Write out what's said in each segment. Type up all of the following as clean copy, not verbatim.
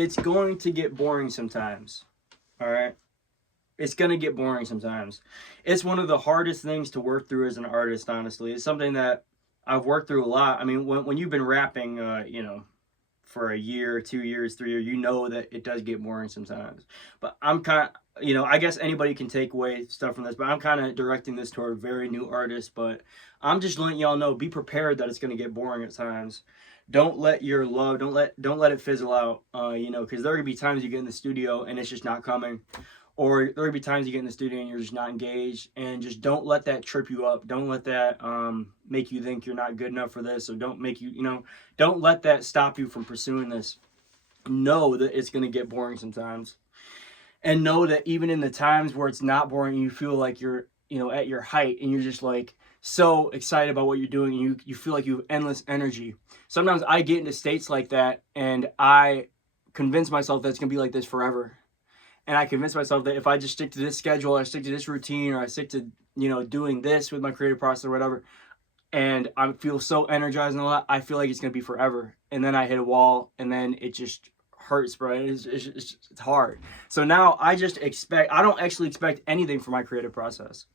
it's going to get boring sometimes. All right. It's going to get boring sometimes. It's one of the hardest things to work through as an artist, honestly. It's something that I've worked through a lot. I mean, when you've been rapping, for a year, 2 years, 3 years, you know that it does get boring sometimes. But I'm kind of, I guess anybody can take away stuff from this, but I'm kind of directing this toward very new artists. But I'm just letting y'all know, be prepared that it's going to get boring at times. Don't let your love, don't let it fizzle out. Because there are gonna be times you get in the studio and it's just not coming, or there will be times you get in the studio and you're just not engaged, and just don't let that trip you up. Don't let that make you think you're not good enough for this, or don't make don't let that stop you from pursuing this. Know that it's going to get boring sometimes, and know that even in the times where it's not boring, you feel like you're at your height, and you're just like so excited about what you're doing, and you feel like you have endless energy. Sometimes I get into states like that, and I convince myself that it's going to be like this forever. And I convince myself that if I just stick to this schedule, I stick to this routine, or I stick to, doing this with my creative process or whatever, and I feel so energized and all that, I feel like it's going to be forever. And then I hit a wall, and then it just hurts, bro. It's hard. So now I don't actually expect anything from my creative process.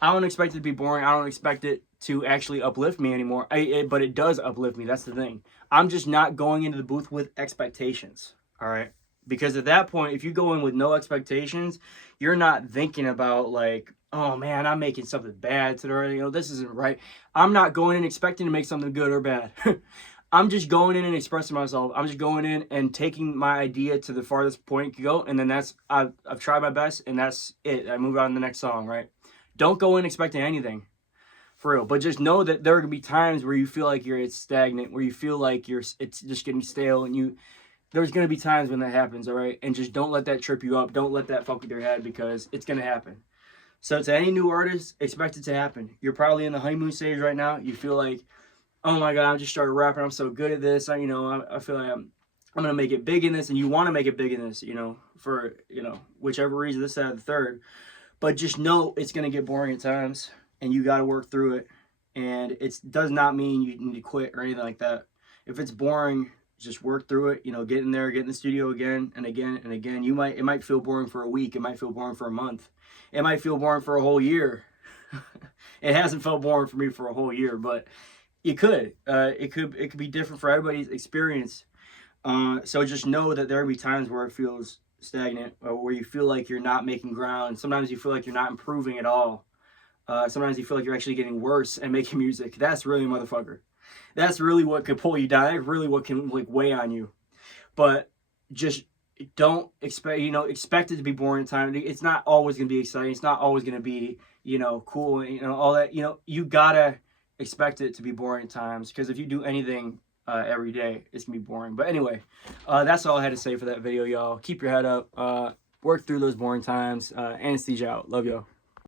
I don't expect it to be boring. I don't expect it to actually uplift me anymore. But it does uplift me. That's the thing. I'm just not going into the booth with expectations. All right. Because at that point, if you go in with no expectations, you're not thinking about like, oh man, I'm making something bad today. This isn't right. I'm not going in expecting to make something good or bad. I'm just going in and expressing myself. I'm just going in and taking my idea to the farthest point it can go. And then I've tried my best, and that's it. I move on to the next song, right? Don't go in expecting anything, for real. But just know that there are going to be times where you feel like it's stagnant, where you feel like it's just getting stale, and there's going to be times when that happens, all right? And just don't let that trip you up. Don't let that fuck with your head, because it's going to happen. So to any new artist, expect it to happen. You're probably in the honeymoon stage right now. You feel like, oh my God, I just started rapping. I'm so good at this. I feel like I'm going to make it big in this, and you want to make it big in this, for, whichever reason, this, that, or the third. But just know it's going to get boring at times, and you got to work through it. And it does not mean you need to quit or anything like that. If it's boring, just work through it. Get in there, get in the studio again and again and again. It might feel boring for a week. It might feel boring for a month. It might feel boring for a whole year. It hasn't felt boring for me for a whole year, but it could. It could be different for everybody's experience. So just know that there will be times where it feels stagnant, or where you feel like you're not making ground. Sometimes you feel like you're not improving at all. Sometimes you feel like you're actually getting worse at making music. That's really a motherfucker. That's really what could pull you down. That's really what can weigh on you. But just don't expect it to be boring at times. It's not always going to be exciting. It's not always going to be, cool, all that. You gotta expect it to be boring at times, because if you do anything every day, it's gonna be boring. But anyway, that's all I had to say for that video, y'all. Keep your head up. Work through those boring times. Anesthesia out. Love y'all.